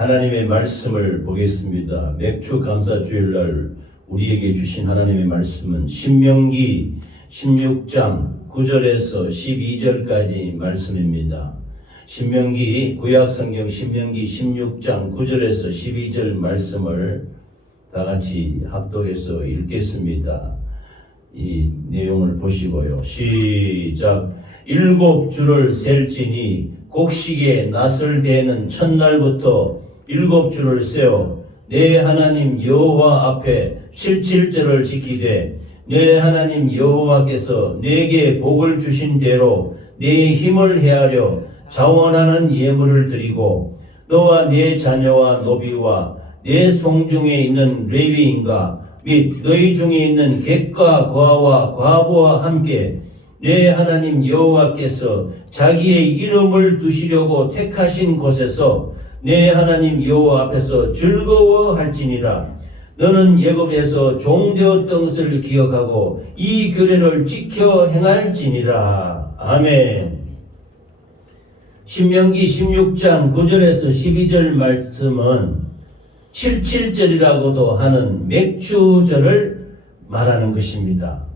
하나님의 말씀을 보겠습니다. 맥주 감사 주일날 우리에게 주신 하나님의 말씀은 신명기 16장 9절에서 12절까지 말씀입니다. 신명기 구약성경 신명기 16장 9절에서 12절 말씀을 다 같이 합독해서 읽겠습니다. 이 내용을 보시고요. 시작. 7주를 셀지니 곡식에 낫을 대는 첫날부터 7주를 세어 내 하나님 여호와 앞에 77절을 지키되 내 하나님 여호와께서 내게 복을 주신 대로 내 힘을 헤아려 자원하는 예물을 드리고 너와 네 자녀와 노비와 내 송중에 있는 레위인과 및 너희 중에 있는 객과 과와 과부와 함께 내 하나님 여호와께서 자기의 이름을 두시려고 택하신 곳에서 내 하나님 여호와 앞에서 즐거워할지니라. 너는 애굽에서 종되었던 것을 기억하고 이 규례를 지켜 행할지니라. 아멘. 신명기 16장 9절에서 12절 말씀은 77절이라고도 하는 맥주절을 말하는 것입니다.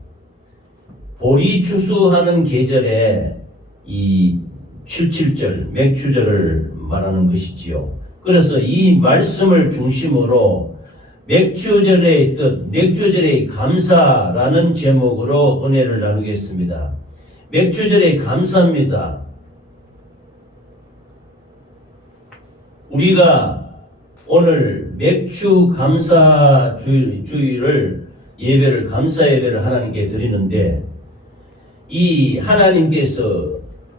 보리 추수하는 계절에 이 77절 맥주절을 말하는 것이지요. 그래서 이 말씀을 중심으로 맥주절의 뜻, 맥주절의 감사라는 제목으로 은혜를 나누겠습니다. 맥주절의 감사입니다. 우리가 오늘 맥주 감사 주일을 예배를 감사 예배를 하나님께 드리는데 이 하나님께서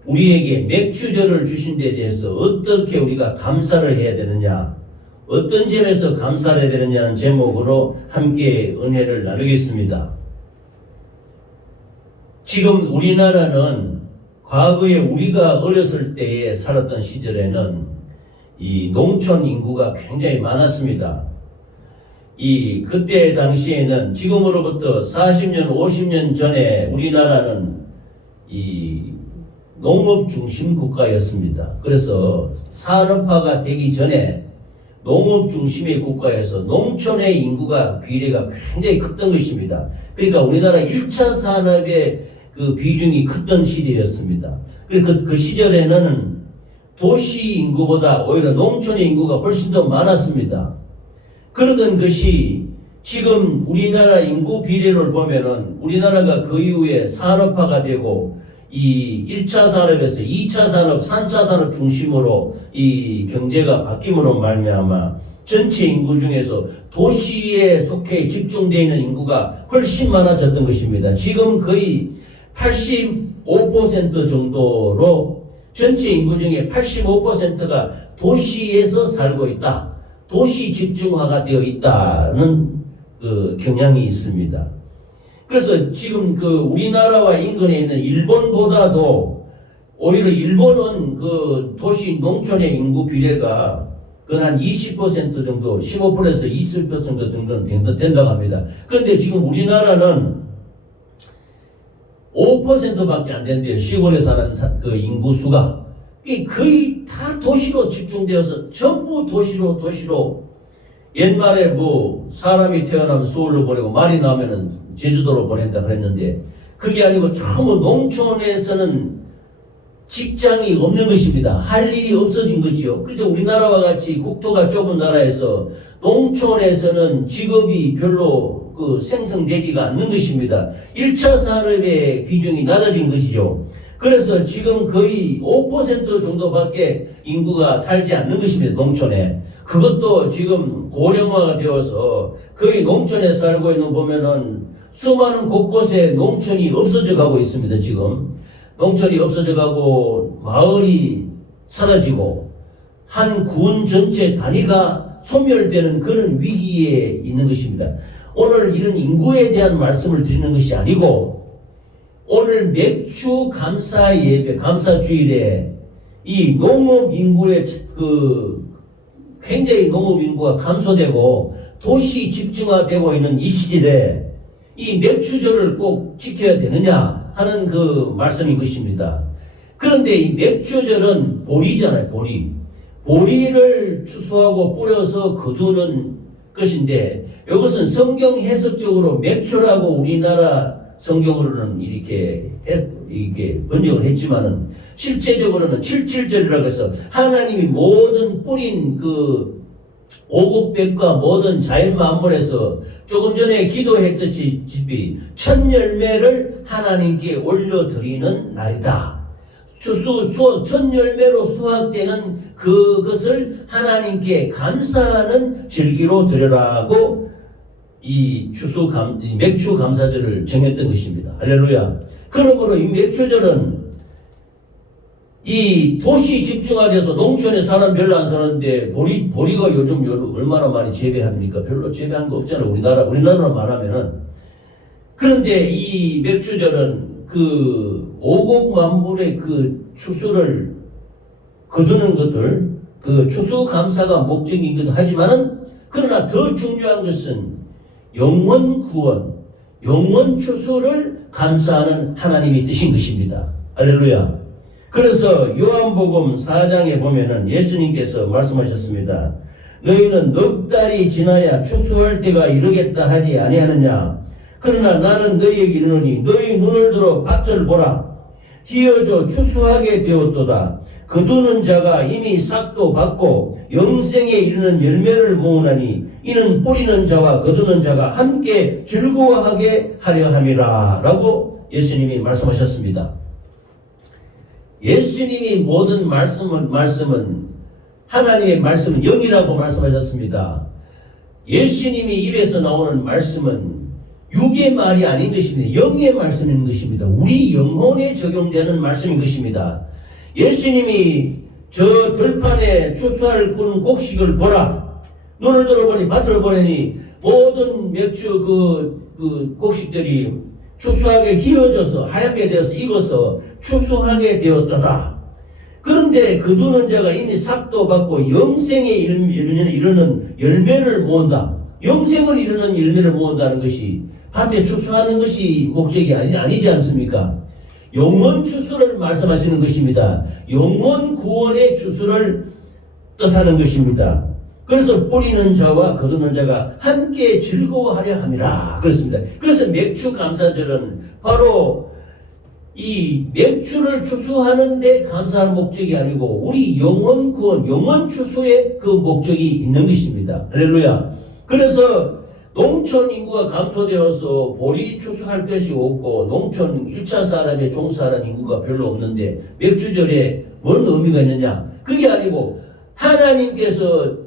우리에게 맥주절을 주신 데 대해서 어떻게 우리가 감사를 해야 되느냐, 어떤 점에서 감사를 해야 되느냐는 제목으로 함께 은혜를 나누겠습니다. 지금 우리나라는 과거에 우리가 어렸을 때에 살았던 시절에는 이 농촌 인구가 굉장히 많았습니다. 그때 당시에는 지금으로부터 40년, 50년 전에 우리나라는 이 농업 중심 국가였습니다. 그래서 산업화가 되기 전에 농업 중심의 국가에서 농촌의 인구가 비례가 굉장히 컸던 것입니다. 그러니까 우리나라 1차 산업의 그 비중이 컸던 시대였습니다. 그 시절에는 도시 인구보다 오히려 농촌의 인구가 훨씬 더 많았습니다. 그러던 것이 지금 우리나라 인구 비례를 보면은 우리나라가 그 이후에 산업화가 되고 이 1차 산업에서 2차 산업, 3차 산업 중심으로 이 경제가 바뀜으로 말미암아 전체 인구 중에서 도시에 속해 집중되어 있는 인구가 훨씬 많아졌던 것입니다. 지금 거의 85% 정도로 전체 인구 중에 85%가 도시에서 살고 있다. 도시 집중화가 되어 있다는 그 경향이 있습니다. 그래서 지금 그 우리나라와 인근에 있는 일본보다도 오히려 일본은 그 도시 농촌의 인구 비례가 한 20% 정도, 15%에서 20% 정도는 된다고 합니다. 그런데 지금 우리나라는 5%밖에 안 된대요. 시골에 사는 그 인구 수가. 거의 다 도시로 집중되어서 전부 도시로 옛말에 뭐 사람이 태어나면 서울로 보내고 말이 나오면은 제주도로 보낸다 그랬는데 그게 아니고 전부 농촌에서는 직장이 없는 것입니다. 할 일이 없어진 거지요. 그래서 우리나라와 같이 국토가 좁은 나라에서 농촌에서는 직업이 별로 생성되지가 않는 것입니다. 1차 산업의 비중이 낮아진 것이죠. 그래서 지금 거의 5% 정도밖에 인구가 살지 않는 것입니다. 농촌에. 그것도 지금 고령화가 되어서 거의 농촌에 살고 있는 보면은 수많은 곳곳에 농촌이 없어져 가고 있습니다. 지금 농촌이 없어져 가고 마을이 사라지고 한 군 전체 단위가 소멸되는 그런 위기에 있는 것입니다. 오늘 이런 인구에 대한 말씀을 드리는 것이 아니고 오늘 맥주 감사 예배, 감사 주일에 이 농업 인구의 굉장히 농업 인구가 감소되고 도시 집중화되고 있는 이 시절에 이 맥주절을 꼭 지켜야 되느냐 하는 그 말씀인 것입니다. 그런데 이 맥주절은 보리잖아요, 보리. 보리를 추수하고 뿌려서 거두는 것인데 이것은 성경 해석적으로 맥추라고 우리나라 성경으로는 이렇게 번역을 했지만은 실제적으로는 77절이라고 해서 하나님이 모든 뿌린 그 오곡백과 모든 자연 만물에서 조금 전에 기도했듯이 첫 열매를 하나님께 올려드리는 날이다. 첫 열매로 수확되는 그것을 하나님께 감사하는 절기로 드려라고 이 맥추 감사절을 정했던 것입니다. 할렐루야. 그러므로 이 맥추절은 이 도시 집중화돼서 농촌에 사람 별로 안 사는데 보리가 요즘 얼마나 많이 재배합니까? 별로 재배한 거 없잖아요. 우리나라로 말하면은. 그런데 이 맥추절은 그 오곡 만물의 그 추수를 거두는 것을 그 추수 감사가 목적이기도 하지만은 그러나 더 중요한 것은 영원 구원, 영원 추수를 감사하는 하나님의 뜻인 것입니다. 할렐루야. 그래서 요한복음 4장에 보면은 예수님께서 말씀하셨습니다. 너희는 넉 달이 지나야 추수할 때가 이르겠다 하지 아니하느냐. 그러나 나는 너희에게 이르노니 너희 눈을 들어 밭을 보라. 희어져 추수하게 되었도다. 거두는 자가 이미 싹도 받고 영생에 이르는 열매를 모으나니 이는 뿌리는 자와 거두는 자가 함께 즐거워하게 하려 함이라 라고 예수님이 말씀하셨습니다. 예수님이 모든 말씀은 하나님의 말씀은 영이라고 말씀하셨습니다. 예수님이 입에서 나오는 말씀은 육의 말이 아닌 것입니다. 영의 말씀인 것입니다. 우리 영혼에 적용되는 말씀인 것입니다. 예수님이 저 들판에 추수할 그런 곡식을 보라. 눈을 들어보니 밭을 보니 모든 맥주 그 곡식들이 추수하게 휘어져서 하얗게 되어서 익어서 추수하게 되었더라. 그런데 거두는 자가 이미 삭도 받고 영생에 이르는 열매를 모은다. 영생을 이루는 열매를 모은다는 것이 밭에 추수하는 것이 목적이 아니지 않습니까? 영원 추수를 말씀하시는 것입니다. 영원 구원의 추수를 뜻하는 것입니다. 그래서 뿌리는 자와 거두는 자가 함께 즐거워하려 함이라 그렇습니다. 그래서 맥추 감사절은 바로 이 맥추를 추수하는 데 감사하는 목적이 아니고 우리 영원 구원, 영원 추수의 그 목적이 있는 것입니다. 할렐루야. 그래서 농촌 인구가 감소되어서 보리 추수할 것이 없고 농촌 1차 사람의 종사하는 인구가 별로 없는데 맥추절에 뭔 의미가 있느냐? 그게 아니고 하나님께서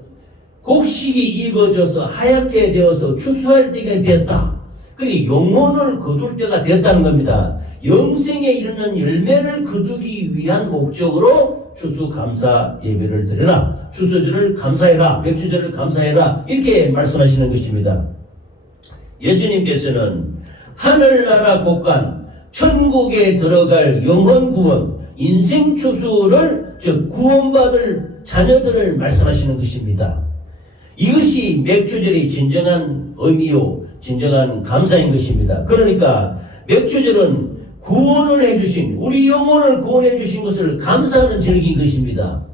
곡식이 익어져서 하얗게 되어서 추수할 때가 됐다. 그게 영혼을 거둘 때가 됐다는 겁니다. 영생에 이르는 열매를 거두기 위한 목적으로 추수감사 예배를 드려라. 추수절을 감사해라. 맥추절을 감사해라. 이렇게 말씀하시는 것입니다. 예수님께서는 하늘나라 곳간 천국에 들어갈 영원 구원, 인생 추수를 즉 구원받을 자녀들을 말씀하시는 것입니다. 이것이 맥추절의 진정한 의미요, 진정한 감사인 것입니다. 그러니까 맥추절은 구원을 해주신, 우리 영혼을 구원해 주신 것을 감사하는 절기인 것입니다.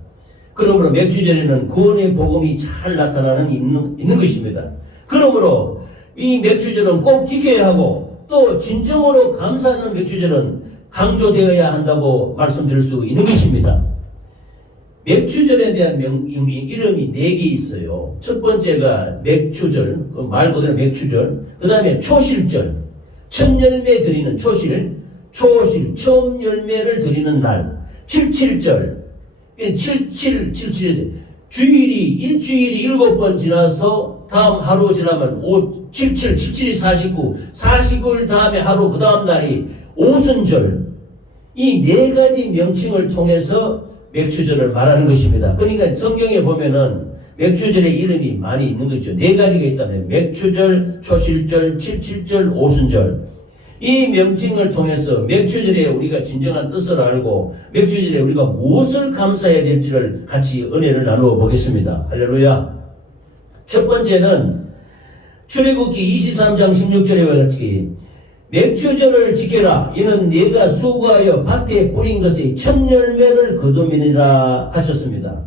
그러므로 맥추절에는 구원의 복음이 잘 나타나는 있는 것입니다. 그러므로 이 맥추절은 꼭 지켜야 하고 또 진정으로 감사하는 맥추절은 강조되어야 한다고 말씀드릴 수 있는 것입니다. 맥추절에 대한 이름이 4개 있어요. 첫 번째가 맥추절, 말 그대로 맥추절. 그 다음에 초실절, 첫 열매 드리는 초실, 처음 열매를 드리는 날. 77절, 77, 일주일이 7번 지나서 다음 하루 지나면 77이 49, 49일 다음에 하루 그 다음 날이 오순절. 이 4가지 명칭을 통해서 맥추절을 말하는 것입니다. 그러니까 성경에 보면은 맥추절의 이름이 많이 있는 거죠. 4가지가 있다면 맥추절, 초실절, 77절, 오순절. 이 명칭을 통해서 맥추절에 우리가 진정한 뜻을 알고 맥추절에 우리가 무엇을 감사해야 될지를 같이 은혜를 나누어 보겠습니다. 할렐루야. 첫 번째는 출애굽기 23장 16절에 같이 맥추절을 지켜라. 이는 네가 수고하여 밭에 뿌린 것의 첫 열매를 거둠이니라 하셨습니다.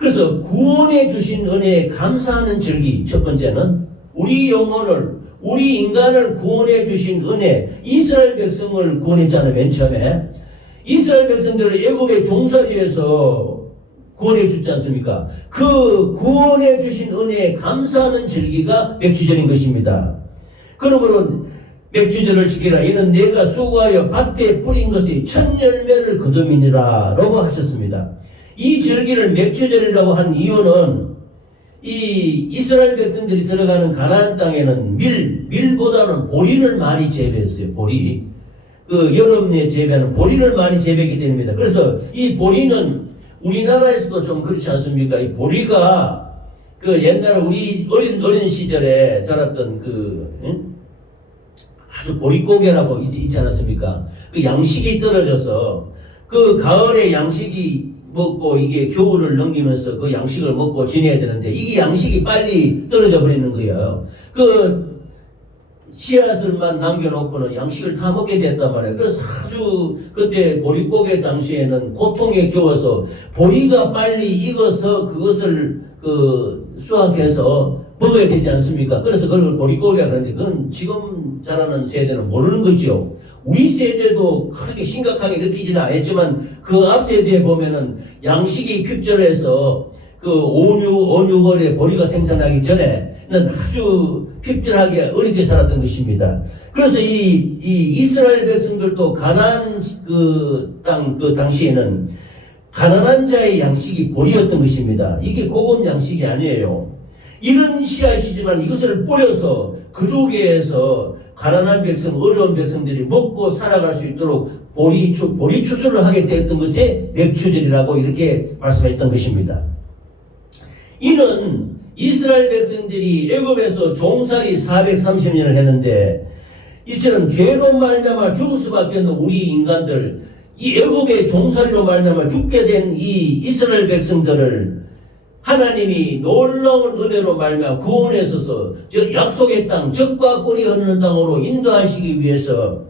그래서 구원해 주신 은혜에 감사하는 절기, 첫 번째는 우리 영혼을, 우리 인간을 구원해 주신 은혜, 이스라엘 백성을 구원했잖아요. 맨 처음에 이스라엘 백성들을 애굽의 종살이에서 구원해 주지 않습니까? 그 구원해 주신 은혜에 감사하는 절기가 맥주절인 것입니다. 그러므로 맥주절을 지키라. 이는 내가 수고하여 밭에 뿌린 것이 첫 열매를 거둠이니라 라고 하셨습니다. 이 절기를 맥주절이라고 한 이유는 이 이스라엘 백성들이 들어가는 가나안 땅에는 밀보다는 보리를 많이 재배했어요. 보리. 그 여름에 재배하는 보리를 많이 재배했기 때문입니다. 그래서 이 보리는 우리나라에서도 좀 그렇지 않습니까? 이 보리가 그 옛날에 우리 어린 시절에 자랐던 아주 보릿고개라고 있지 않았습니까? 그 양식이 떨어져서 그 가을에 양식이 먹고 이게 겨울을 넘기면서 그 양식을 먹고 지내야 되는데 이게 양식이 빨리 떨어져 버리는 거예요. 그 씨앗을만 남겨놓고는 양식을 다 먹게 됐단 말이에요. 그래서 아주 그때 보릿고개 당시에는 고통에 겨워서 보리가 빨리 익어서 그것을 수확해서 먹어야 되지 않습니까? 그래서 그걸 보릿고개가 그러는데 그건 지금 자라는 세대는 모르는 거죠. 우리 세대도 그렇게 심각하게 느끼지는 않았지만 그 앞 세대에 보면은 양식이 핍절해서 그 5, 6월에 보리가 생산하기 전에는 아주 핍절하게 어렵게 살았던 것입니다. 그래서 이 이스라엘 백성들도 가나안 그 당시에는 가난한 자의 양식이 보리였던 것입니다. 이게 고급 양식이 아니에요. 이런 씨앗이지만 이것을 뿌려서 거두게해서 가난한 백성, 어려운 백성들이 먹고 살아갈 수 있도록 보리 추수를 하게 되었던 것이 맥주절이라고 이렇게 말씀했던 것입니다. 이는 이스라엘 백성들이 애굽에서 종살이 430년을 했는데 이처럼 죄로 말미암아 죽을 수밖에 없는 우리 인간들, 이 애굽의 종살이로 말미암아 죽게 된 이 이스라엘 백성들을 하나님이 놀라운 은혜로 말미암아 구원하셔서 약속의 땅, 적과 꿀이 흐르는 땅으로 인도하시기 위해서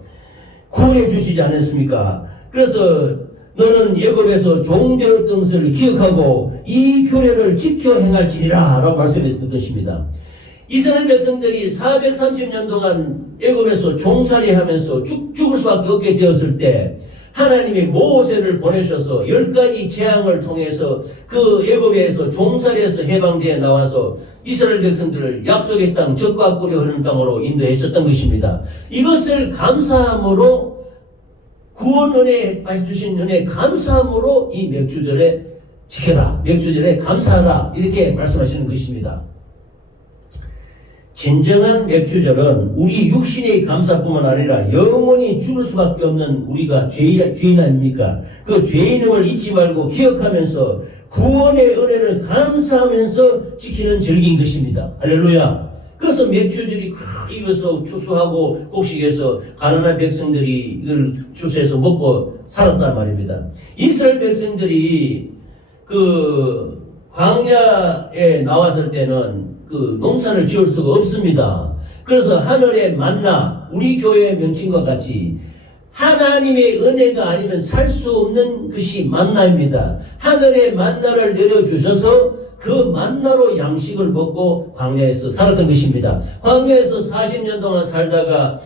구원해 주시지 않았습니까? 그래서 너는 애굽에서 종되었던 것을 기억하고 이 규례를 지켜 행할지니라 라고 말씀했던 것입니다. 이스라엘 백성들이 430년 동안 애굽에서 종살이 하면서 죽을 수밖에 없게 되었을 때 하나님이 모세를 보내셔서 10가지 재앙을 통해서 그 애굽에서 종살이에서 해방되어 나와서 이스라엘 백성들을 약속의 땅, 적과 꿀이 흐르는 땅으로 인도했었던 것입니다. 이것을 감사함으로 구원 은혜 주신 은혜 감사함으로 이 맥주절에 지켜라, 맥주절에 감사하라 이렇게 말씀하시는 것입니다. 진정한 맥주절은 우리 육신의 감사뿐만 아니라 영원히 죽을 수밖에 없는 우리가 죄인 아닙니까? 그 죄인임을 잊지 말고 기억하면서 구원의 은혜를 감사하면서 지키는 절기인 것입니다. 할렐루야. 그래서 맥주절이 이것을 추수하고 곡식해서 가난한 백성들이 이걸 추수해서 먹고 살았단 말입니다. 이스라엘 백성들이 그 광야에 나왔을 때는 그 농사를 지을 수가 없습니다. 그래서 하늘의 만나, 우리 교회의 명칭과 같이 하나님의 은혜가 아니면 살 수 없는 것이 만나입니다. 하늘의 만나를 내려주셔서 그 만나로 양식을 먹고 광야에서 살았던 것입니다. 광야에서 40년 동안 살다가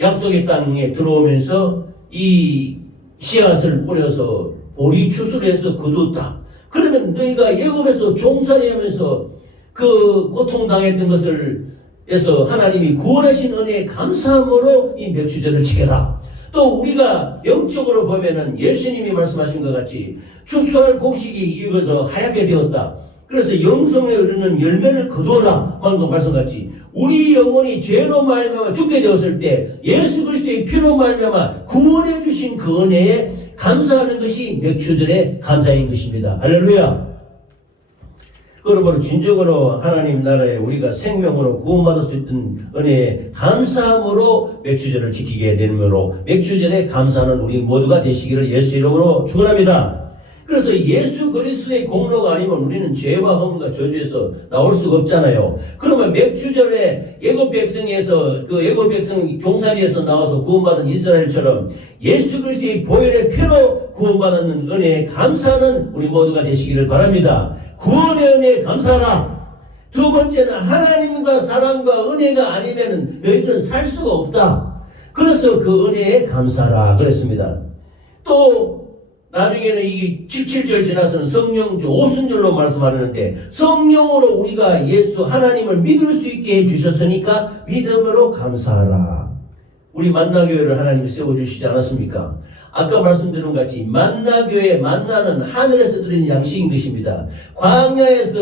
약속의 땅에 들어오면서 이 씨앗을 뿌려서 보리 추수를 해서 거두었다. 그러면 너희가 애굽에서 종살이하면서 그 고통당했던 것을 해서 하나님이 구원하신 은혜에 감사함으로 이 맥주절을 지켜라. 또 우리가 영적으로 보면은 예수님이 말씀하신 것 같이 추수할 곡식이 익어서 하얗게 되었다. 그래서 영성에 이르는 열매를 거두어라. 방금 말씀같이 우리 영혼이 죄로 말미암아 죽게 되었을 때 예수 그리스도의 피로 말미암아 구원해 주신 그 은혜에 감사하는 것이 맥주절의 감사인 것입니다. 할렐루야. 그러므로 진정으로 하나님 나라에 우리가 생명으로 구원받을 수 있는 은혜에 감사함으로 맥주절을 지키게 되므로 맥주절에 감사하는 우리 모두가 되시기를 예수 이름으로 축원합니다. 그래서 예수 그리스도의 공로가 아니면 우리는 죄와 허물과 저주에서 나올 수가 없잖아요. 그러면 맥주절에 애굽 백성에서 그 애굽 백성 종살이에서 나와서 구원받은 이스라엘처럼 예수 그리스도의 보혈의 피로 구원받는 은혜에 감사하는 우리 모두가 되시기를 바랍니다. 구원의 은혜에 감사하라. 두 번째는 하나님과 사랑과 은혜가 아니면 너희들은 살 수가 없다. 그래서 그 은혜에 감사하라 그랬습니다. 또 나중에는 이 7절 지나서는 성령 오순절로 말씀하는데 성령으로 우리가 예수 하나님을 믿을 수 있게 해주셨으니까 믿음으로 감사하라. 우리 만나교회를 하나님이 세워주시지 않았습니까? 아까 말씀드린 것 같이 만나교회 만나는 하늘에서 드리는 양식인 것입니다. 광야에서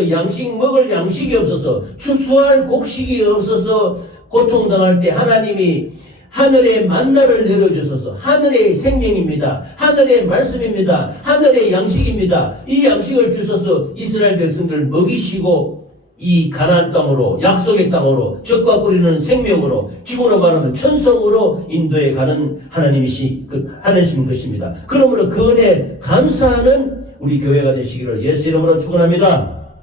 먹을 양식이 없어서 추수할 곡식이 없어서 고통당할 때 하나님이 하늘의 만나를 내려주셔서 하늘의 생명입니다. 하늘의 말씀입니다. 하늘의 양식입니다. 이 양식을 주셔서 이스라엘 백성들을 먹이시고 이 가나안 땅으로 약속의 땅으로 젖과 꿀이는 생명으로 지구로 말하면 천성으로 인도해 가는 하나님이신 것입니다. 그러므로 그 은혜에 감사하는 우리 교회가 되시기를 예수 이름으로 축원합니다.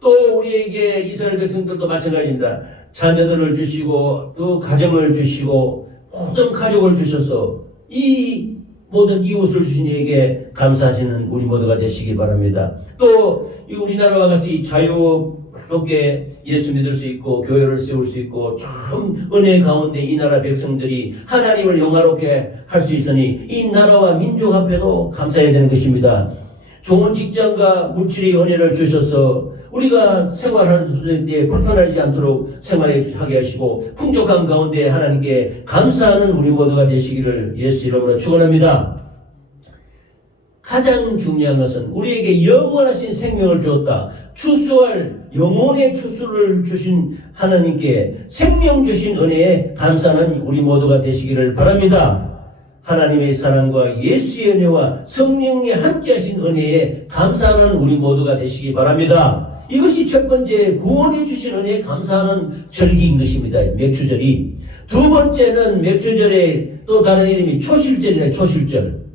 또 우리에게 이스라엘 백성들도 마찬가지입니다. 자녀들을 주시고 또 가정을 주시고 모든 가족을 주셔서 이 모든 이웃을 주신 이에게 감사하시는 우리 모두가 되시기 바랍니다. 또 이 우리나라와 같이 자유롭게 예수 믿을 수 있고 교회를 세울 수 있고 참 은혜 가운데 이 나라 백성들이 하나님을 영화롭게 할 수 있으니 이 나라와 민족 앞에도 감사해야 되는 것입니다. 좋은 직장과 물질의 은혜를 주셔서 우리가 생활하는 데 불편하지 않도록 생활하게 하시고 풍족한 가운데 하나님께 감사하는 우리 모두가 되시기를 예수 이름으로 축원합니다. 가장 중요한 것은 우리에게 영원하신 생명을 주었다. 추수할 영혼의 추수를 주신 하나님께 생명 주신 은혜에 감사하는 우리 모두가 되시기를 바랍니다. 하나님의 사랑과 예수의 은혜와 성령이 함께 하신 은혜에 감사하는 우리 모두가 되시기 바랍니다. 이것이 첫 번째 구원해 주신 은혜에 감사하는 절기인 것입니다. 맥주절이. 두 번째는 맥주절의 또 다른 이름이 초실절이네. 초실절.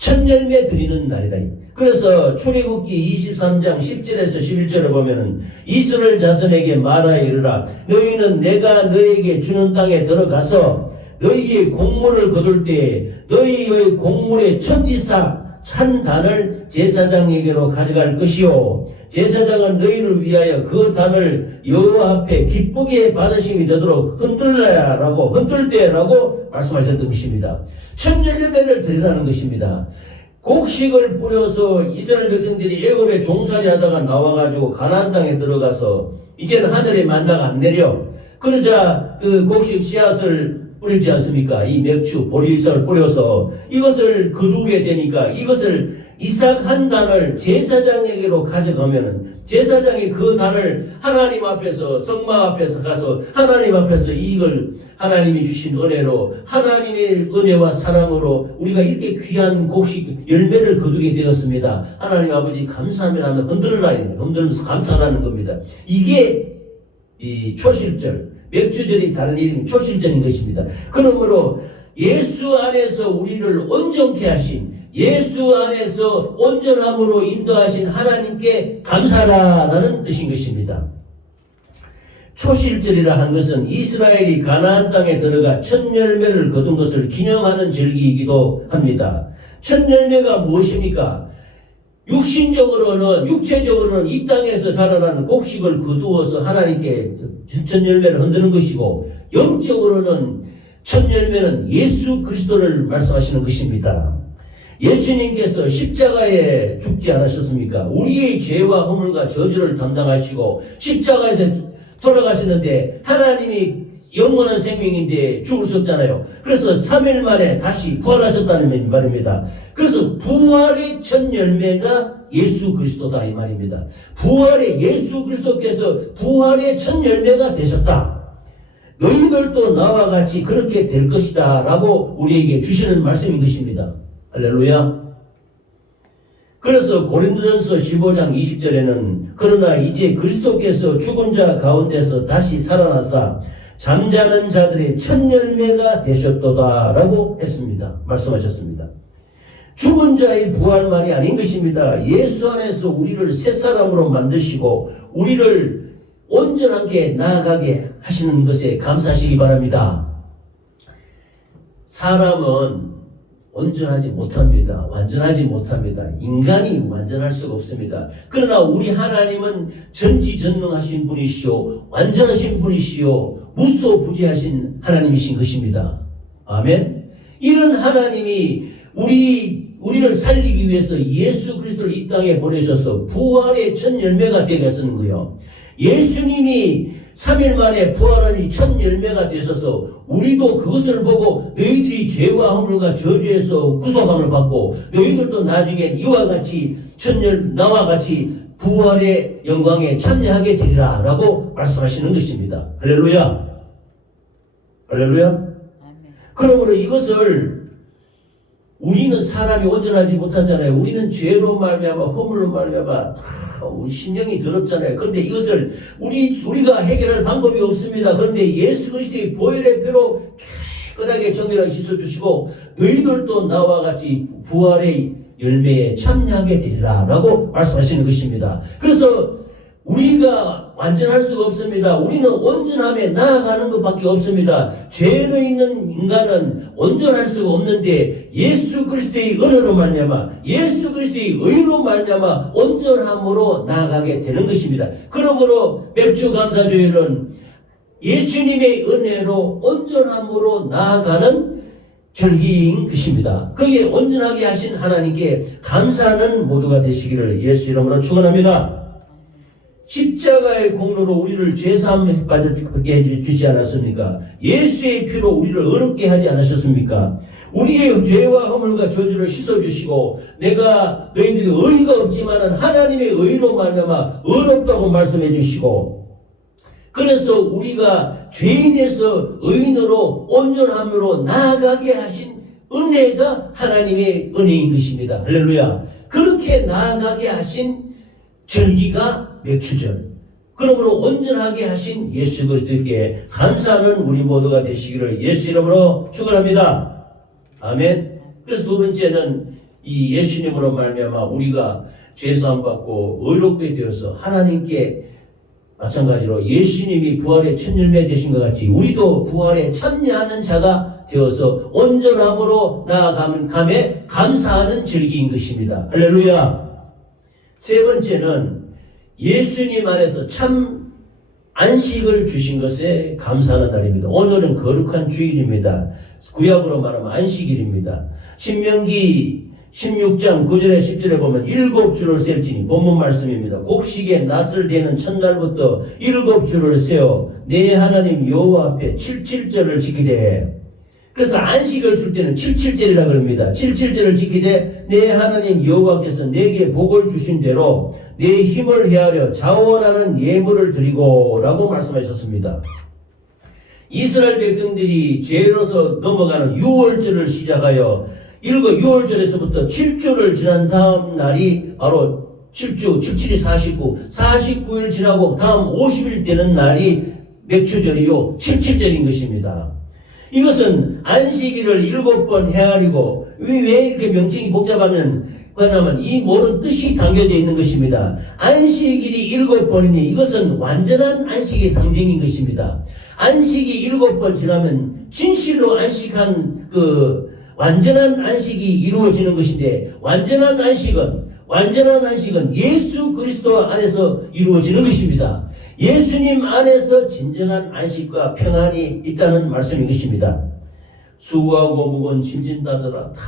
첫 열매 드리는 날이다. 그래서 출애굽기 23장 10절에서 11절에 보면은 이스라엘 자손에게 말하여 이르라. 너희는 내가 너에게 주는 땅에 들어가서 너희의 곡물을 거둘 때 너희의 곡물의 첫 이삭 한 단을 제사장에게로 가져갈 것이요 제사장은 너희를 위하여 그 단을 여호와 앞에 기쁘게 받으심이 되도록 흔들 때라고 말씀하셨던 것입니다. 첫 열매를 드리라는 것입니다. 곡식을 뿌려서 이스라엘 백성들이 애굽에 종살이 하다가 나와가지고 가나안 땅에 들어가서 이제는 하늘의 만나가 안 내려. 그러자 그 곡식 씨앗을 뿌리지 않습니까? 이 맥주, 보리쌀을 뿌려서 이것을 거두게 되니까 이것을 이삭 한 단을 제사장에게로 가져가면은 제사장이 그 단을 하나님 앞에서 성막 앞에서 가서 하나님 앞에서 이걸 하나님이 주신 은혜로 하나님의 은혜와 사랑으로 우리가 이렇게 귀한 곡식 열매를 거두게 되었습니다. 하나님 아버지 감사하면 하면 흔들면서 감사하라는 겁니다. 이게 이 초실절 맥주절이 다른 이름이 초실절인 것입니다. 그러므로 예수 안에서 우리를 온전케 하신 예수 안에서 온전함으로 인도하신 하나님께 감사하라는 뜻인 것입니다. 초실절이라 한 것은 이스라엘이 가나안 땅에 들어가 첫 열매를 거둔 것을 기념하는 절기이기도 합니다. 첫 열매가 무엇입니까? 육체적으로는 이 땅에서 자라나는 곡식을 거두어서 하나님께 첫 열매를 흔드는 것이고 영적으로는 첫 열매는 예수 그리스도를 말씀하시는 것입니다. 예수님께서 십자가에 죽지 않으셨습니까? 우리의 죄와 허물과 저주를 담당하시고 십자가에서 돌아가셨는데 하나님이 영원한 생명인데 죽을 수 없잖아요. 그래서 3일 만에 다시 부활하셨다는 말입니다. 그래서 부활의 첫 열매가 예수 그리스도다 이 말입니다. 부활의 예수 그리스도께서 부활의 첫 열매가 되셨다. 너희들도 나와 같이 그렇게 될 것이다 라고 우리에게 주시는 말씀인 것입니다. 할렐루야. 그래서 고린도전서 15장 20절에는 그러나 이제 그리스도께서 죽은 자 가운데서 다시 살아나사 잠자는 자들의 첫 열매가 되셨도다 라고 했습니다. 말씀하셨습니다. 죽은 자의 부활만이 아닌 것입니다. 예수 안에서 우리를 새 사람으로 만드시고 우리를 온전하게 나아가게 하시는 것에 감사하시기 바랍니다. 사람은 온전하지 못합니다. 완전하지 못합니다. 인간이 완전할 수가 없습니다. 그러나 우리 하나님은 전지전능하신 분이시오, 완전하신 분이시오, 무소부재하신 하나님이신 것입니다. 아멘. 이런 하나님이 우리를 살리기 위해서 예수 그리스도를 이 땅에 보내셔서 부활의 첫 열매가 되게 하시는 거예요. 예수님이 3일 만에 부활하니 첫 열매가 되셔서 우리도 그것을 보고 너희들이 죄와 허물과 저주에서 구속함을 받고 너희들도 나중에 이와 같이 나와 같이 부활의 영광에 참여하게 되리라 라고 말씀하시는 것입니다. 할렐루야. 할렐루야. 그러므로 이것을 우리는 사람이 온전하지 못하잖아요. 우리는 죄로 말미암아 허물로 말미암아 우리 심령이 더럽잖아요. 그런데 이것을 우리가 해결할 방법이 없습니다. 그런데 예수 그리스도의 보혈의 피로 깨끗하게 정결하게 씻어주시고 너희들도 나와 같이 부활의 열매에 참여하게 되리라 라고 말씀하시는 것입니다. 그래서 우리가 완전할 수가 없습니다. 우리는 온전함에 나아가는 것밖에 없습니다. 죄로 있는 인간은 온전할 수가 없는데 예수 그리스도의 은혜로 말미암아 예수 그리스도의 의로 말미암아 온전함으로 나아가게 되는 것입니다. 그러므로 맥주 감사주일은 예수님의 은혜로 온전함으로 나아가는 절기인 것입니다. 거기에 온전하게 하신 하나님께 감사하는 모두가 되시기를 예수 이름으로 축원합니다. 십자가의 공로로 우리를 죄사함에 빠져게 해주지 않았습니까? 예수의 피로 우리를 어렵게 하지 않으셨습니까? 우리의 죄와 허물과 저주를 씻어주시고 내가 너희들이 의의가 없지만은 하나님의 의로 말미암아 어렵다고 말씀해 주시고 그래서 우리가 죄인에서 의인으로 온전함으로 나아가게 하신 은혜가 하나님의 은혜인 것입니다. 할렐루야. 그렇게 나아가게 하신 절기가 맥주절. 그러므로 온전하게 하신 예수 그리스도께 감사하는 우리 모두가 되시기를 예수 이름으로 축원합니다. 아멘. 그래서 두 번째는 이 예수님으로 말미암아 우리가 죄사함 받고 의롭게 되어서 하나님께 마찬가지로 예수님이 부활의 첫 열매 되신 것 같이 우리도 부활에 참여하는 자가 되어서 온전함으로 나아감에 감사하는 절기인 것입니다. 할렐루야. 세 번째는 예수님 안에서 참 안식을 주신 것에 감사하는 날입니다. 오늘은 거룩한 주일입니다. 구약으로 말하면 안식일입니다. 신명기 16장 9절에 10절에 보면 7주를 셀지니 본문 말씀입니다. 곡식에 낫을 대는 첫날부터 7주를 세워 내 하나님 여호와 앞에 77절을 지키되 그래서 안식을 줄 때는 77절이라 그럽니다. 77절을 지키되 내 하나님 여호와께서 내게 복을 주신 대로 내 힘을 헤아려 자원하는 예물을 드리고 라고 말씀하셨습니다. 이스라엘 백성들이 죄로서 넘어가는 6월절을 시작하여 6월절에서부터 7주를 지난 다음 날이 바로 7주, 77이 49일 지나고 다음 50일 되는 날이 맥주절이요 77절인 것입니다. 이것은 안식일을 7번 헤아리고 왜 이렇게 명칭이 복잡하면 그러냐면 이 모든 뜻이 담겨져 있는 것입니다. 안식일이 7번이니 이것은 완전한 안식의 상징인 것입니다. 안식이 7번 지나면 진실로 안식한 완전한 안식이 이루어지는 것인데 완전한 안식은 예수 그리스도 안에서 이루어지는 것입니다. 예수님 안에서 진정한 안식과 평안이 있다는 말씀인 것입니다. 수고하고 무거운 짐진 자들아 다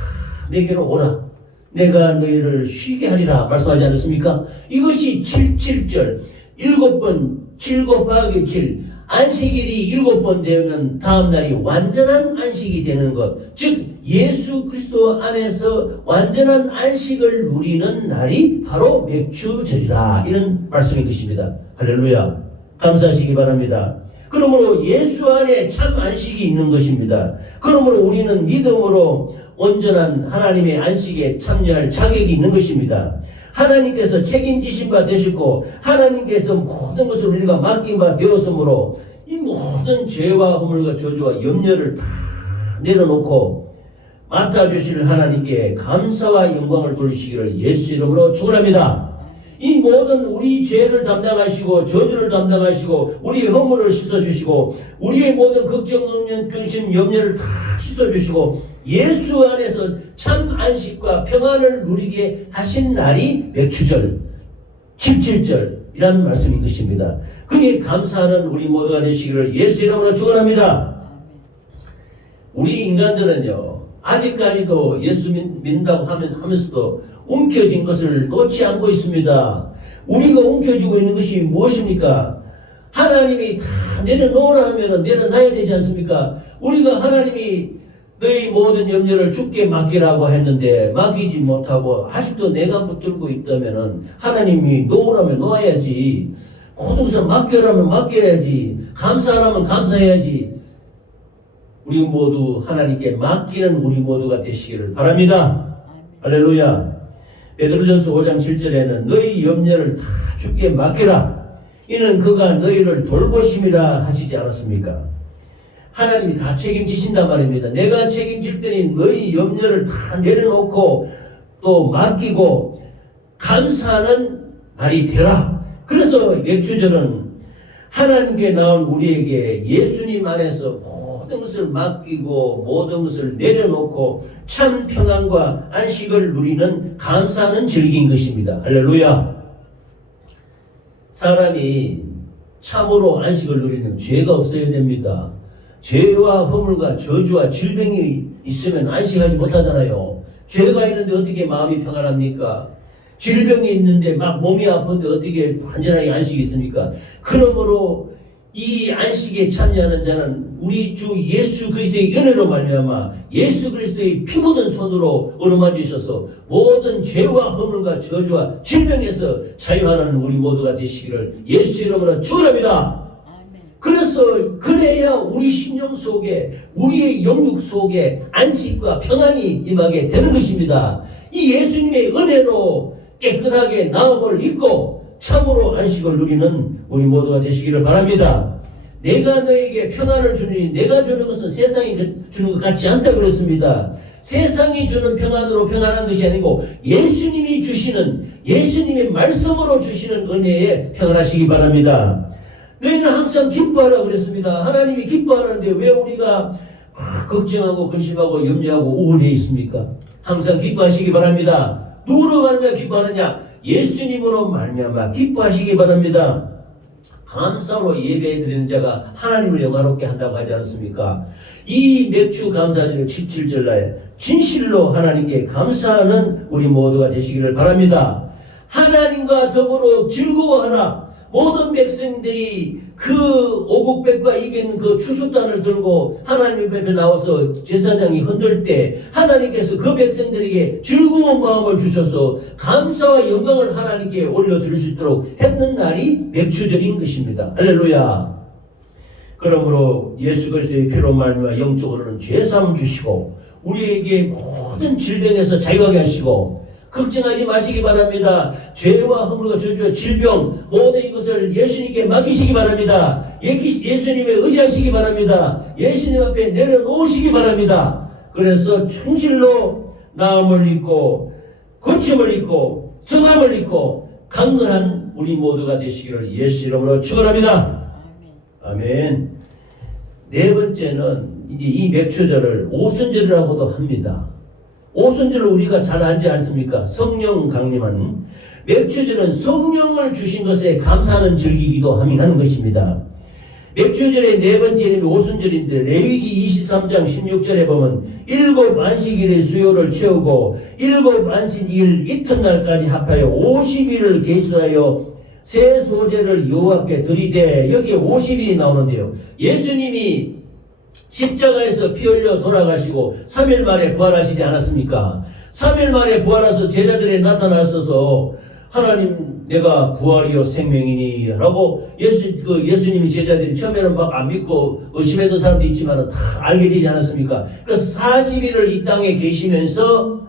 내게로 오라. 내가 너희를 쉬게 하리라 말씀하지 않았습니까? 이것이 77절 7번 7 곱하기 7 안식일이 7번 되면 다음 날이 완전한 안식이 되는 것, 즉 예수 그리스도 안에서 완전한 안식을 누리는 날이 바로 맥주절이라 이런 말씀인 것입니다. 할렐루야. 감사하시기 바랍니다. 그러므로 예수 안에 참 안식이 있는 것입니다. 그러므로 우리는 믿음으로 온전한 하나님의 안식에 참여할 자격이 있는 것입니다. 하나님께서 책임지신 바 되셨고 하나님께서 모든 것을 우리가 맡긴 바 되었으므로 이 모든 죄와 허물과 저주와 염려를 다 내려놓고 맡아주실 하나님께 감사와 영광을 돌리시기를 예수 이름으로 축원합니다. 이 모든 우리 죄를 담당하시고 저주를 담당하시고 우리의 허물을 씻어주시고 우리의 모든 걱정, 근심, 염려를 다 씻어주시고 예수 안에서 참 안식과 평안을 누리게 하신 날이 맥추절 17절이라는 말씀인 것입니다. 그에 감사하는 우리 모두가 되시기를 예수 이름으로 축원합니다. 우리 인간들은요 아직까지도 예수 믿는다고 하면서도 움켜진 것을 놓지 않고 있습니다. 우리가 움켜쥐고 있는 것이 무엇입니까? 하나님이 다 내려놓으라 하면 내려놔야 되지 않습니까? 우리가 하나님이 너희 모든 염려를 주께 맡기라고 했는데 맡기지 못하고 아직도 내가 붙들고 있다면 하나님이 놓으라면 놓아야지. 모든 것을 맡겨라면 맡겨야지. 감사하라면 감사해야지. 우리 모두 하나님께 맡기는 우리 모두가 되시기를 바랍니다. 할렐루야. 베드로전서 5장 7절에는 너희 염려를 다 주께 맡기라. 이는 그가 너희를 돌보심이라 하시지 않았습니까? 하나님이 다 책임지신단 말입니다. 내가 책임질 때니 너희 염려를 다 내려놓고 또 맡기고 감사하는 날이 되라. 그래서 맥추절은 하나님께 나온 우리에게 예수님 안에서 모든 것을 맡기고 모든 것을 내려놓고 참 평안과 안식을 누리는 감사하는 절기인 것입니다. 할렐루야. 사람이 참으로 안식을 누리는 죄가 없어야 됩니다. 죄와 허물과 저주와 질병이 있으면 안식하지 못하잖아요. 죄가 있는데 어떻게 마음이 평안합니까? 질병이 있는데 막 몸이 아픈데 어떻게 완전하게 안식이 있습니까? 그러므로 이 안식에 참여하는 자는 우리 주 예수 그리스도의 은혜로 말미암아 예수 그리스도의 피 묻은 손으로 어루만지셔서 모든 죄와 허물과 저주와 질병에서 자유하는 우리 모두가 되시기를 예수 이름으로 축원합니다. 그래서 그래야 우리 심령 속에 우리의 영육 속에 안식과 평안이 임하게 되는 것입니다. 이 예수님의 은혜로 깨끗하게 나음을 입고 참으로 안식을 누리는 우리 모두가 되시기를 바랍니다. 내가 너에게 평안을 주니 내가 주는 것은 세상이 주는 것 같지 않다 그랬습니다. 세상이 주는 평안으로 평안한 것이 아니고 예수님이 주시는 예수님의 말씀으로 주시는 은혜에 평안하시기 바랍니다. 너희는 항상 기뻐하라고 그랬습니다. 하나님이 기뻐하는데 왜 우리가 걱정하고 근심하고 염려하고 우울해 있습니까? 항상 기뻐하시기 바랍니다. 누구로 말미암아 기뻐하느냐? 예수님으로 말미암아 기뻐하시기 바랍니다. 감사로 예배 드리는 자가 하나님을 영화롭게 한다고 하지 않습니까? 이 맥추 감사절 17절날 진실로 하나님께 감사하는 우리 모두가 되시기를 바랍니다. 하나님과 더불어 즐거워하라. 모든 백성들이 그 오곡백과 이기는 그 추수단을 들고 하나님 앞에 나와서 제사장이 흔들 때 하나님께서 그 백성들에게 즐거운 마음을 주셔서 감사와 영광을 하나님께 올려드릴 수 있도록 했는 날이 맥추절인 것입니다. 할렐루야. 그러므로 예수 그리스도의 피로 말미암아 영적으로는 죄사함 주시고 우리에게 모든 질병에서 자유하게 하시고 걱정하지 마시기 바랍니다. 죄와 허물과 저주와 질병 모든 이것을 예수님께 맡기시기 바랍니다. 예수님에 의지하시기 바랍니다. 예수님 앞에 내려놓으시기 바랍니다. 그래서 충실로 나음을 입고 고침을 입고 성함을 입고 강건한 우리 모두가 되시기를 예수 이름으로 축원합니다. 아멘. 네 번째는 이제 이 맥추절을 오순절이라고도 합니다. 오순절을 우리가 잘 알지 않습니까? 성령 강림하는 맥추절은 성령을 주신 것에 감사하는 절기이기도 하는 것입니다. 맥추절의 네 번째 이름이 오순절인데 레위기 23장 16절에 보면 일곱 안식일의 수요를 채우고 일곱 안식일 이튿날까지 합하여 50일을 계수하여 새 소재를 여호와께 드리되 여기에 50일이 나오는데요. 예수님이 십자가에서 피 흘려 돌아가시고 3일 만에 부활하시지 않았습니까? 3일 만에 부활해서 제자들에 나타나셔서 하나님 내가 부활이요 생명이니 라고 예수님이 제자들이 처음에는 막 안 믿고 의심했던 사람도 있지만 다 알게 되지 않았습니까? 그래서 40일을 이 땅에 계시면서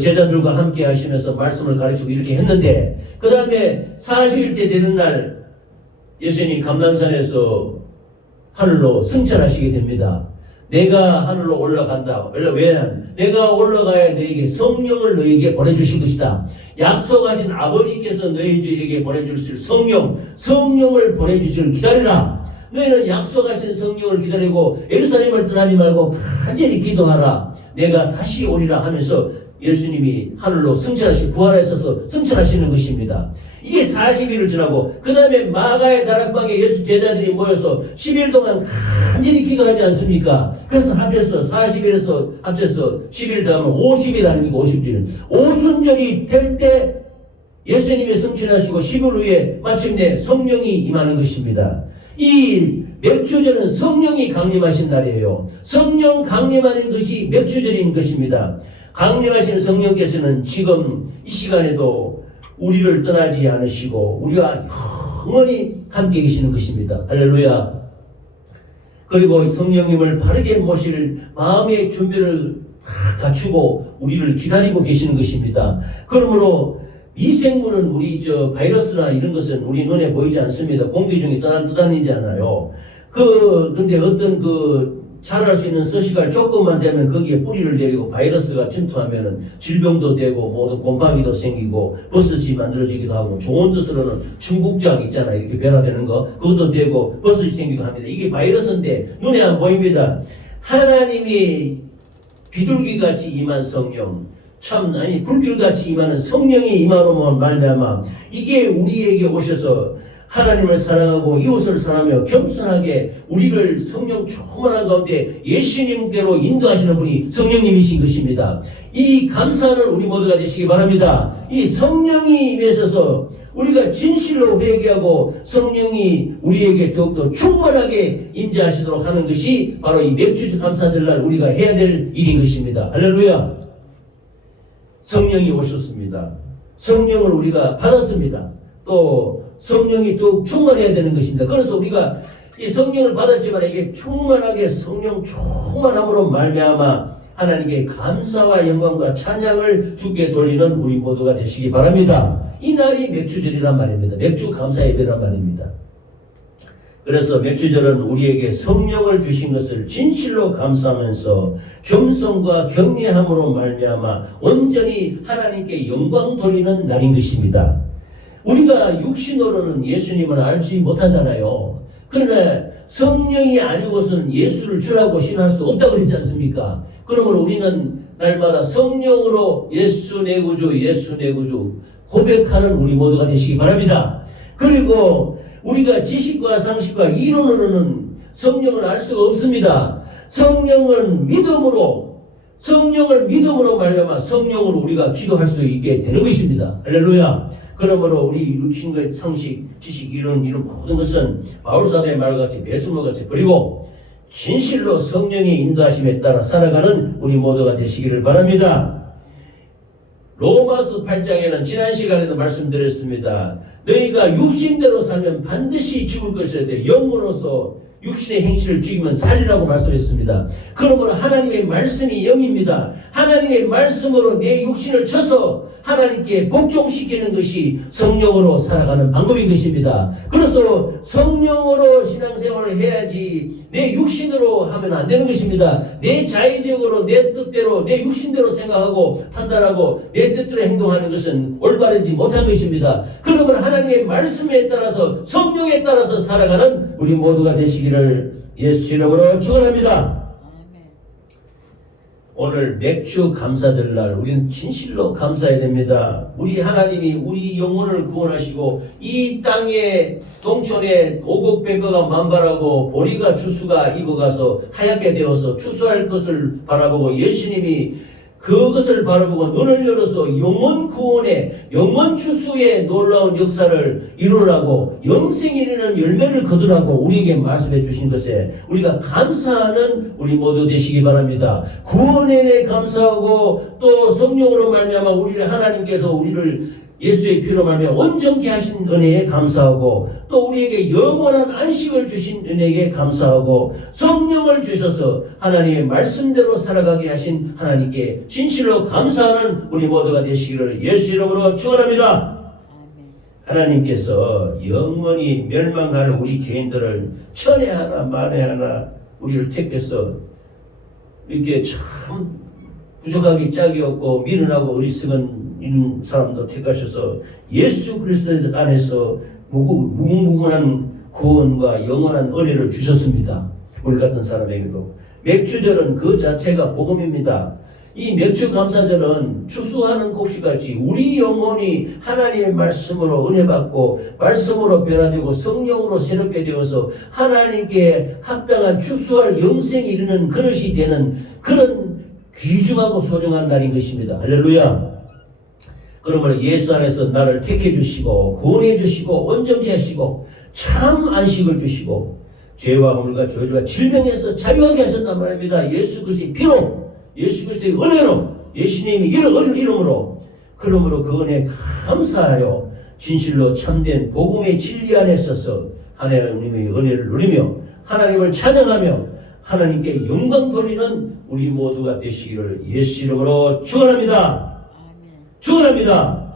제자들과 함께 하시면서 말씀을 가르치고 이렇게 했는데 그 다음에 40일째 되는 날 예수님 감람산에서 하늘로 승천하시게 됩니다. 내가 하늘로 올라간다. 왜냐하면 내가 올라가야 너에게 성령을 너에게 보내주실 것이다. 약속하신 아버지께서 너희에게 보내주실 성령을 보내주시길 기다리라. 너희는 약속하신 성령을 기다리고 예루살렘을 떠나지 말고 간절히 기도하라. 내가 다시 오리라 하면서 예수님이 하늘로 승천하시고 부활하셔서 승천하시는 것입니다. 이게 40일을 지나고 그 다음에 마가의 다락방에 예수 제자들이 모여서 10일 동안 간절히 기도하지 않습니까? 그래서 합쳐서 40일에서 합쳐서 10일 더하면 50일 아닙니까? 50일. 오순절이 될 때 예수님이 승천하시고 10일 후에 마침내 성령이 임하는 것입니다. 이 맥주절은 성령이 강림하신 날이에요. 성령 강림하는 것이 맥주절인 것입니다. 강림하신 성령께서는 지금 이 시간에도 우리를 떠나지 않으시고 우리와 영원히 함께 계시는 것입니다. 할렐루야. 그리고 성령님을 바르게 모실 마음의 준비를 갖추고 우리를 기다리고 계시는 것입니다. 그러므로 미생물은 우리 바이러스나 이런 것은 우리 눈에 보이지 않습니다. 공기 중에 떠다니잖아요. 근데 어떤 자랄 수 있는 서식알 조금만 되면 거기에 뿌리를 내리고 바이러스가 침투하면은 질병도 되고 모든 곰팡이도 생기고 버섯이 만들어지기도 하고 좋은 뜻으로는 중국장 있잖아요. 이렇게 변화되는 거 그것도 되고 버섯이 생기기도 합니다. 이게 바이러스인데 눈에 안 보입니다. 하나님이 비둘기같이 임한 성령 불길같이 임하는 성령이 임하로 말미암아 이게 우리에게 오셔서 하나님을 사랑하고 이웃을 사랑하며 겸손하게 우리를 성령 충만한 가운데 예수님께로 인도하시는 분이 성령님이신 것입니다. 이 감사는 우리 모두가 되시기 바랍니다. 이 성령이 임하셔서 우리가 진실로 회개하고 성령이 우리에게 더욱더 충만하게 임재하시도록 하는 것이 바로 이 맥주 감사절날 우리가 해야 될 일인 것입니다. 할렐루야. 성령이 오셨습니다. 성령을 우리가 받았습니다. 또 성령이 또 충만해야 되는 것입니다. 그래서 우리가 이 성령을 받았지만 이게 충만하게 성령 충만함으로 말미암아 하나님께 감사와 영광과 찬양을 주께 돌리는 우리 모두가 되시기 바랍니다. 이 날이 맥주절이란 말입니다. 맥주 감사 예배란 말입니다. 그래서 맥주절은 우리에게 성령을 주신 것을 진실로 감사하면서 겸손과 경외함으로 말미암아 온전히 하나님께 영광 돌리는 날인 것입니다. 우리가 육신으로는 예수님을 알지 못하잖아요. 그러나 성령이 아니고서는 예수를 주라고 신할 수 없다고 그랬지 않습니까? 그러므로 우리는 날마다 성령으로 예수 내 구주, 예수 내 구주 고백하는 우리 모두가 되시기 바랍니다. 그리고 우리가 지식과 상식과 이론으로는 성령을 알 수가 없습니다. 성령을 믿음으로 말미암아 성령으로 우리가 기도할 수 있게 되는 것입니다. 할렐루야. 그러므로 우리 육신의 상식, 지식, 이런 모든 것은 바울사도의 말같이 배수로같이 버리고 진실로 성령의 인도하심에 따라 살아가는 우리 모두가 되시기를 바랍니다. 로마서 8장에는 지난 시간에도 말씀드렸습니다. 너희가 육신대로 살면 반드시 죽을 것이라 돼. 영으로서 육신의 행실을 죽이면 살리라고 말씀했습니다. 그러므로 하나님의 말씀이 영입니다. 하나님의 말씀으로 내 육신을 쳐서 하나님께 복종시키는 것이 성령으로 살아가는 방법인 것입니다. 그래서 성령으로 신앙생활을 해야지 내 육신으로 하면 안 되는 것입니다. 내 자의적으로 내 뜻대로 내 육신대로 생각하고 판단하고 내 뜻대로 행동하는 것은 올바르지 못한 것입니다. 그러면 하나님의 말씀에 따라서 성령에 따라서 살아가는 우리 모두가 되시기를 예수 이름으로 축원합니다. 오늘 맥주 감사절날 우리는 진실로 감사해야 됩니다. 우리 하나님이 우리 영혼을 구원하시고 이 땅에 동촌에 오곡백과가 만발하고 보리가 추수가 익어가서 하얗게 되어서 추수할 것을 바라보고 예수님이 그것을 바라보고 눈을 열어서 영혼 구원의 영혼 추수의 놀라운 역사를 이루라고 영생이 이르는 열매를 거두라고 우리에게 말씀해 주신 것에 우리가 감사하는 우리 모두 되시기 바랍니다. 구원에 대해 감사하고 또 성령으로 말미암아 우리를 하나님께서 우리를 예수의 피로 말미암아 온전케 하신 은혜에 감사하고 또 우리에게 영원한 안식을 주신 은혜에 감사하고 성령을 주셔서 하나님의 말씀대로 살아가게 하신 하나님께 진실로 감사하는 우리 모두가 되시기를 예수 이름으로 축원합니다. 하나님께서 영원히 멸망할 우리 죄인들을 천에 하나 만에 하나 우리를 택해서 이렇게 참 부족하기 짝이 없고 미련하고 어리석은 이런 사람도 택하셔서 예수 그리스도 안에서 무궁무궁한 구원과 영원한 은혜를 주셨습니다. 우리 같은 사람에게도. 맥주절은 그 자체가 복음입니다. 이 맥주 감사절은 추수하는 곡식같이 우리 영혼이 하나님의 말씀으로 은혜 받고 말씀으로 변화되고 성령으로 새롭게 되어서 하나님께 합당한 추수할 영생에 이르는 그릇이 되는 그런 귀중하고 소중한 날인 것입니다. 할렐루야. 그러므로 예수 안에서 나를 택해 주시고 구원해 주시고 온전케 하시고 참 안식을 주시고 죄와 허물과 저주와 질병에서 자유하게 하셨단 말입니다. 예수 그리스도의 피로, 예수 그리스도의 은혜로, 예수님이 이름으로. 그러므로 그 은혜에 감사하여 진실로 참된 복음의 진리 안에 서서 하나님의 은혜를 누리며 하나님을 찬양하며 하나님께 영광 돌리는 우리 모두가 되시기를 예수 이름으로 축원합니다. 축원합니다.